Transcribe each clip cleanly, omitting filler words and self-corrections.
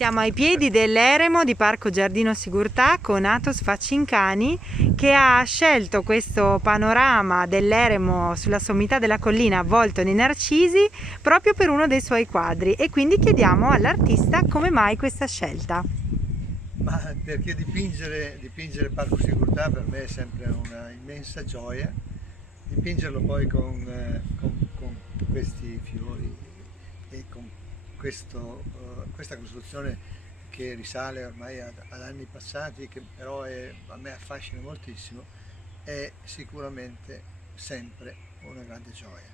Siamo ai piedi dell'eremo di Parco Giardino Sigurtà con Athos Faccincani, che ha scelto questo panorama dell'eremo sulla sommità della collina avvolto nei narcisi proprio per uno dei suoi quadri, e quindi chiediamo all'artista come mai questa scelta. Ma perché dipingere Parco Sigurtà per me è sempre una immensa gioia, dipingerlo poi con questi fiori e con questa costruzione che risale ormai ad anni passati, che però a me affascina moltissimo, è sicuramente sempre una grande gioia.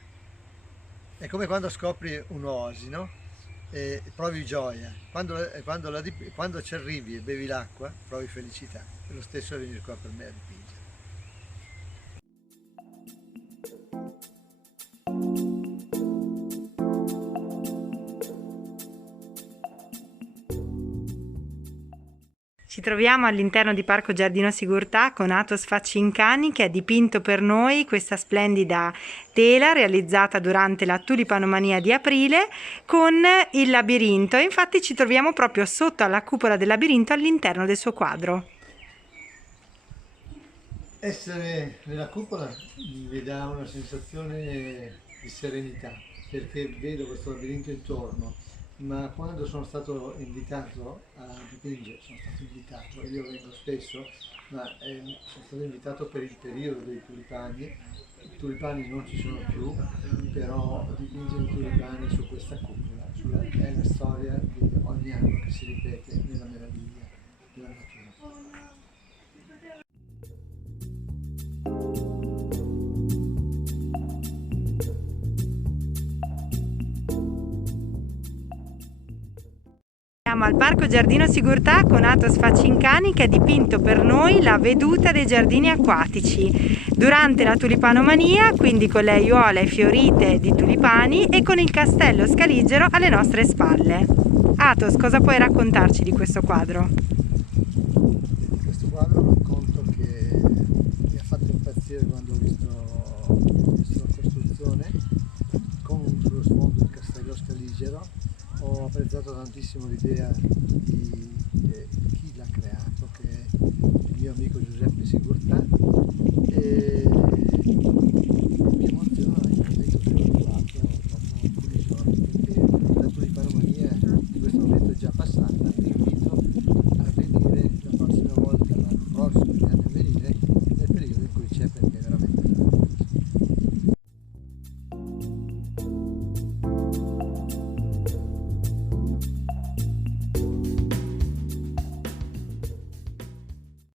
È come quando scopri un'oasi, no? E provi gioia, quando ci arrivi e bevi l'acqua provi felicità. È lo stesso è venire qua per me a dipingere. Ci troviamo all'interno di Parco Giardino Sigurtà con Athos Faccincani, che ha dipinto per noi questa splendida tela realizzata durante la tulipanomania di aprile con il labirinto. Infatti ci troviamo proprio sotto alla cupola del labirinto all'interno del suo quadro. Essere nella cupola mi dà una sensazione di serenità, perché vedo questo labirinto intorno, ma quando sono stato invitato a dipingere, e io vengo spesso, ma sono stato invitato per il periodo dei tulipani. I tulipani non ci sono più, però dipingere i tulipani su questa cupola, è la storia di ogni anno che si ripete nella meraviglia della natura. Siamo al Parco Giardino Sigurtà con Athos Faccincani, che ha dipinto per noi la veduta dei giardini acquatici durante la tulipanomania, quindi con le aiuole fiorite di tulipani e con il castello Scaligero alle nostre spalle. Athos, cosa puoi raccontarci di questo quadro? Questo quadro racconto che mi ha fatto impazzire quando ho visto la costruzione con sullo sfondo il castello Scaligero. Ho apprezzato tantissimo l'idea di chi l'ha creato, che è il mio amico Giuseppe Sigurtà.